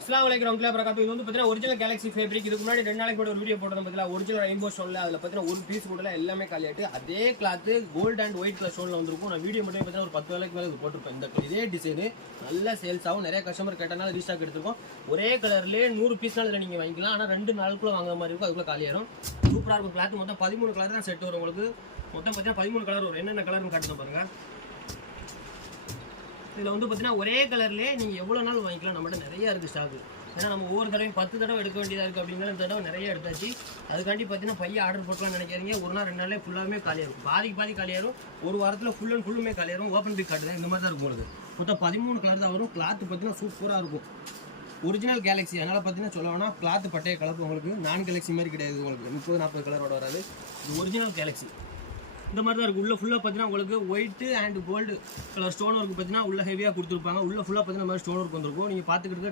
அஸ்ஸலாமு அலைக்கும் வரஹ்மத்துல்லாஹி வபரகாத்துஹு. இது வந்து பார்த்தீங்கன்னா ஒரிஜினல் கேலக்ஸி ஃபேப்ரிக். இதுக்கு முன்னாடி 2 நாளைக்கு கூட ஒரு வீடியோ போட்டோம் பார்த்தீங்களா, ஒரிஜினல் ரெயின்போ ஸ்டோன்ல. அதில் பார்த்தீங்கன்னா ஒரு பீஸ் கூட எல்லாமே காலியாட்டு. அதே cloth gold and white colour ஸ்டோன்ல வந்திருக்கும். நான் வீடியோ மட்டும் பார்த்தீங்கன்னா ஒரு 10 வேலைக்கு மேலே இது போட்டிருப்பேன். இதே டிசைன் நல்ல சேல்ஸ் ஆகும். நிறைய கஸ்டமர் கேட்டனால ரீஸ்டாக் எடுத்துருக்கோம். ஒரே கலர்லேயே 100 பீஸ்னால இதில் நீங்கள் வாங்கிக்கலாம். ஆனால் 2 நாளுக்குள்ள வாங்குற மாதிரி இருக்கும். அதுக்குள்ள காலியாயிரும். சூப்பராக இருக்கும் கிளாத். மொத்தம் 13 கலர் தான் செட் வரும் உங்களுக்கு. மொத்தம் பார்த்தீங்கன்னா 13 கலர் வரும். என்னென்ன கலர்னு காட்டுங்க பாருங்க. இதில் வந்து பார்த்தீங்கன்னா ஒரே கலர்லேயே நீங்கள் எவ்வளோ நாள் வாங்கிக்கலாம். நம்மகிட்ட நிறைய இருக்குது ஸ்டாக்கு. ஏன்னா நம்ம ஒவ்வொரு தடவையும் 10 தடவை எடுக்க வேண்டியதாக இருக்குது. அப்படிங்கிற இந்த தடவை நிறைய எடுத்தாச்சு. அதுக்காண்டி பார்த்தீங்கன்னா பையன் ஆர்டர் போட்டலாம் நினைக்கிறீங்க. ஒரு நாள் 2 நாளே ஃபுல்லாகவே காலியாகும். பாதி காலியாகும். ஒரு வாரத்தில் ஃபுல் அண்ட் ஃபுல்லுமே காலியாகும். ஓப்பன் பிக் காட்டுதான் இந்த மாதிரி தான் இருக்கும் உங்களுக்கு. மொத்தம் 13 கலர் தான் வரும். கிளாத் பார்த்தீங்கன்னா சூப்பராக இருக்கும். Original Galaxy. அதனால் பார்த்தீங்கன்னா சொல்லணும்னா கிளாத் பட்டைய கலப்பு உங்களுக்கு நான் கேலக்ஸி மாதிரி கிடையாது. உங்களுக்கு 30-40 கலரோட வராது. இது ஒரிஜினல் கேலக்ஸி இந்த மாதிரி தான் இருக்கும். உள்ள ஃபுல்லாக பார்த்தீங்கன்னா உங்களுக்கு white and gold colour stone work பார்த்தீங்கன்னா உள்ள ஹெவியாக கொடுத்துருப்பாங்க. உள்ள ஃபுல்லாக பார்த்தீங்கன்னா இந்த மாதிரி ஸ்டோன் ஒர்க் வந்திருக்கும். நீங்கள் பார்த்துக்கிட்டு